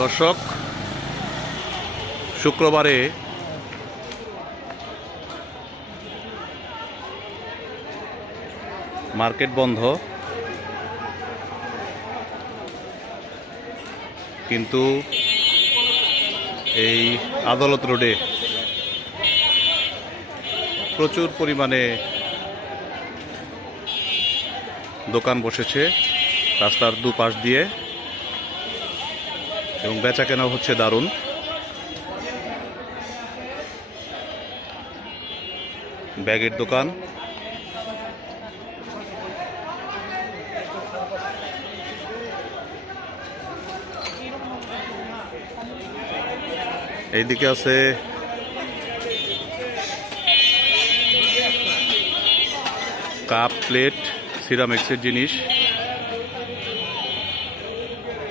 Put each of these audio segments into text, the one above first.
দর্শক, শুক্রবারে মার্কেট বন্ধ, কিন্তু এই আদালত রোডে প্রচুর পরিমাণে দোকান বসেছে রাস্তার দুপাশ দিয়ে এবং বেচা কেনা হচ্ছে দারুণ। ব্যাগের দোকান, এইদিকে আছে কাপ, প্লেট, সিরামিক্সের জিনিস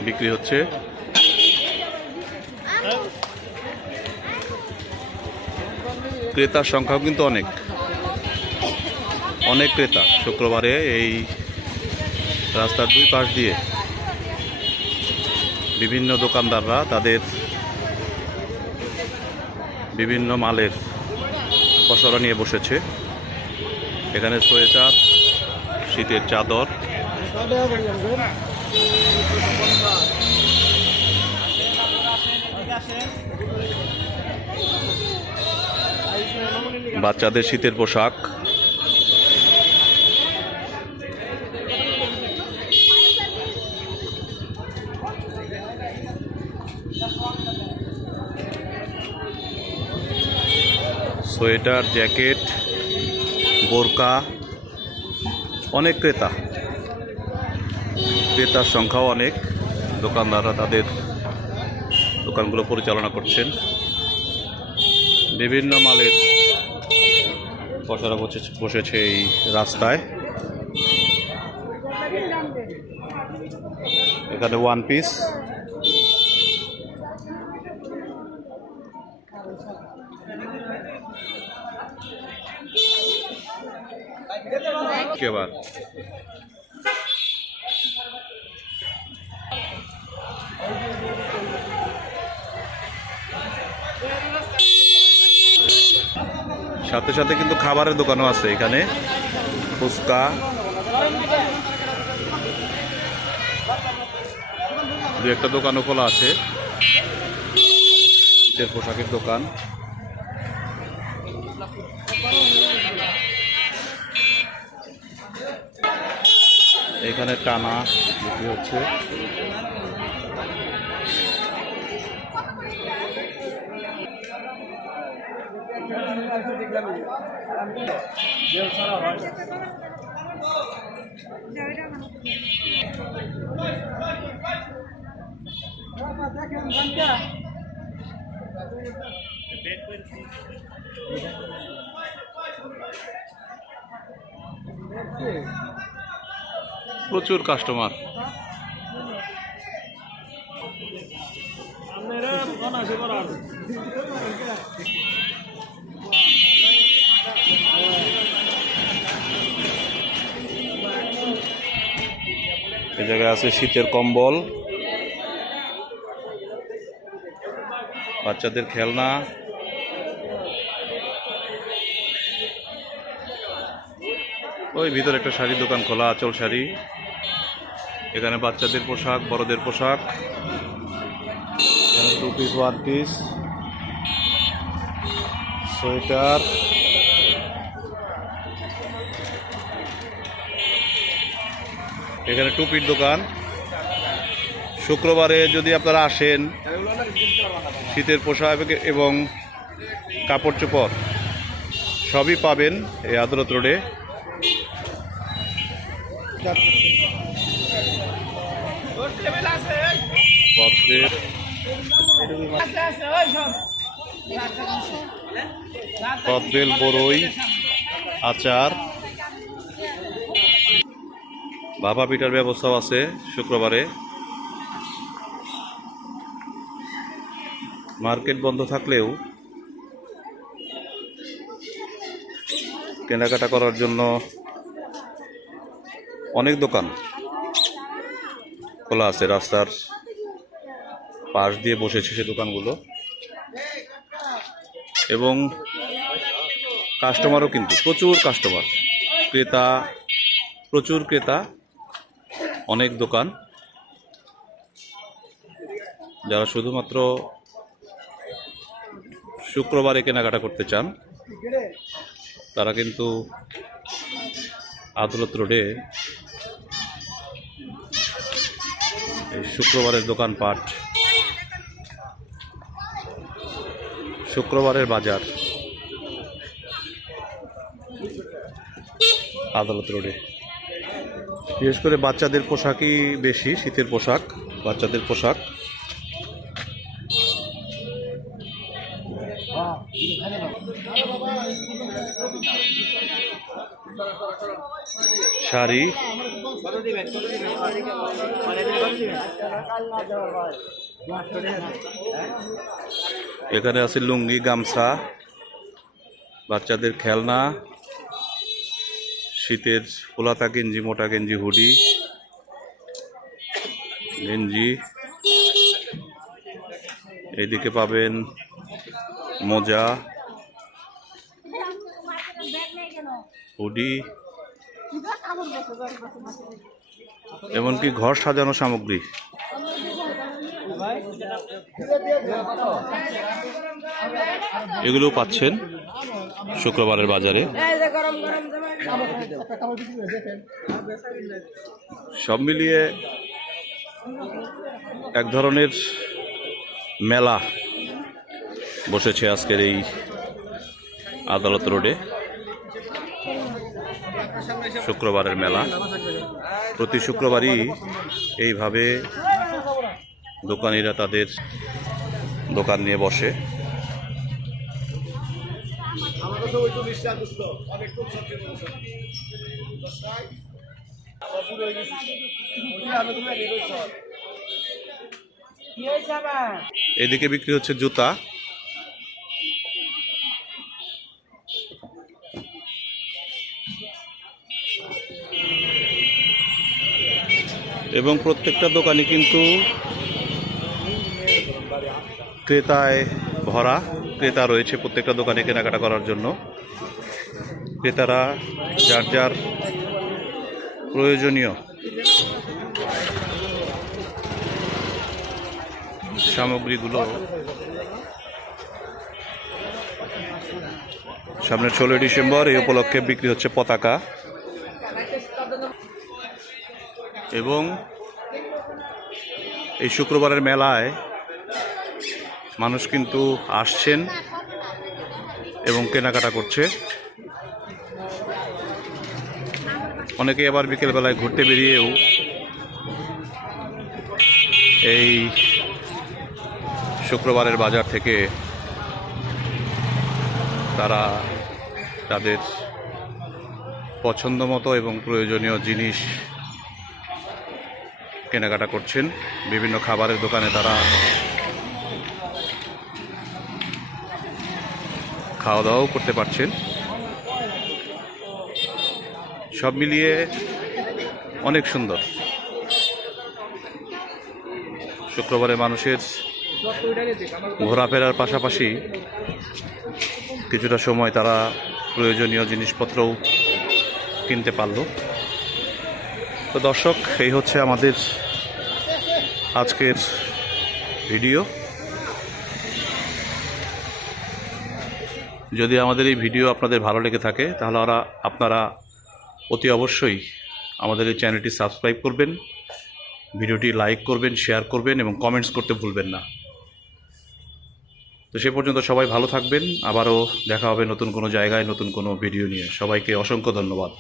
বিক্রি হচ্ছে। ক্রেতার সংখ্যাও কিন্তু অনেক ক্রেতা শুক্রবারে এই রাস্তার দুই পাশ দিয়ে বিভিন্ন দোকানদাররা তাদের বিভিন্ন মালের পসরা নিয়ে বসেছে। এখানে সোয়েটার, শীতের চাদর, বাচ্চাদের শীতের পোশাক, সোয়েটার, জ্যাকেট, বোরকা, অনেক ক্রেতার সংখ্যাও অনেক। দোকানদাররা তাদের দোকানগুলো পরিচালনা করছেন। বিভিন্ন মালের পসরা বসেছে এই রাস্তায়। এখানে ওয়ান পিস, এবার সাথে সাথে কিন্তু খাবারের দোকানও আছে এখানে। ফুচকা, দু একটা দোকানও খোলা আছে। শীতের পোশাকের দোকান, এখানে টানা বিক্রি হচ্ছে। প্রচুর কাস্টমার। এই জায়গায় আছে শীতের কম্বল, বাচ্চাদের খেলনা, ওই ভিতরে একটা শাড়ির দোকান খোলা, আঁচল শাড়ি। এখানে বাচ্চাদের পোশাক, বড়দের পোশাক, এখানে two piece, one piece, sweater, এখানে টুপির দোকান। শুক্রবারে যদি আপনারা আসেন, শীতের পোশাক এবং কাপড় চোপড় সবই পাবেন এই আদালত রোডে। কদবেল, বরই, আচার, ভাপা পিঠার ব্যবস্থাও আছে শুক্রবারে। মার্কেট বন্ধ থাকলেও কেনাকাটা করার জন্য অনেক দোকান খোলা আছে রাস্তার পাশ দিয়ে বসেছে সে দোকানগুলো, এবং কাস্টমারও কিন্তু প্রচুর কাস্টমার, ক্রেতা প্রচুর ক্রেতা, অনেক দোকান। যারা শুধুমাত্র শুক্রবারে কেনাকাটা করতে চান তারা কিন্তু আদালত রোডে এই শুক্রবারের দোকানপাট, শুক্রবারের বাজার আদালত রোডে। বিশেষ করে বাচ্চাদের পোশাকই বেশি, শীতের পোশাক, বাচ্চাদের পোশাক। শাড়ি, এখানে আছে লুঙ্গি, গামছা, বাচ্চাদের খেলনা, শীতের ফুলাতা গেঞ্জি, মোটা গেঞ্জি, হুডি, গেঞ্জি। এইদিকে পাবেন মোজা, হুডি, এমনকি ঘর সাজানো সামগ্রী। এগুলো পাচ্ছেন শুক্রবারের বাজারে। সব মিলিয়ে এক ধরনের মেলা বসেছে আজকের এই আদালত রোডে, শুক্রবারের মেলা। প্রতি শুক্রবারই এইভাবে দোকানিরা তাদের দোকান নিয়ে বসে। এদিকে বিক্রি হচ্ছে জুতা, এবং প্রত্যেকটা দোকানই কিন্তু ক্রেতায় ভরা। ক্রেতা রয়েছে প্রত্যেকটা দোকানে কেনাকাটা করার জন্য। ক্রেতারা যার যার প্রয়োজনীয় সামগ্রীগুলো সামনে 16 ডিসেম্বর, এই উপলক্ষে বিক্রি হচ্ছে পতাকা। এবং এই শুক্রবারের মেলায় মানুষ কিন্তু আসছেন এবং কেনাকাটা করছে। অনেকে আবার বিকেলবেলায় ঘুরতে বেরিয়েও এই শুক্রবারের বাজার থেকে তারা তাদের পছন্দ মতো এবং প্রয়োজনীয় জিনিস কেনাকাটা করছেন। বিভিন্ন খাবারের দোকানে তারা খাওয়া দাওয়াও করতে পারছেন। সব মিলিয়ে অনেক সুন্দর। শুক্রবারে মানুষের ঘোরাফেরার পাশাপাশি কিছুটা সময় তারা প্রয়োজনীয় জিনিসপত্রও কিনতে পারল। তো দর্শক, এই হচ্ছে আমাদের আজকের ভিডিও। যদি আমাদের এই ভিডিও আপনাদের ভালো লেগে থাকে তাহলে আপনারা অতি অবশ্যই আমাদের এই চ্যানেলটি সাবস্ক্রাইব করবেন, ভিডিওটি লাইক করবেন, শেয়ার করবেন এবং কমেন্টস করতে ভুলবেন না। তো সে পর্যন্ত সবাই ভালো থাকবেন। আবারও দেখা হবে নতুন কোনো জায়গায় নতুন কোনো ভিডিও নিয়ে। সবাইকে অসংখ্য ধন্যবাদ।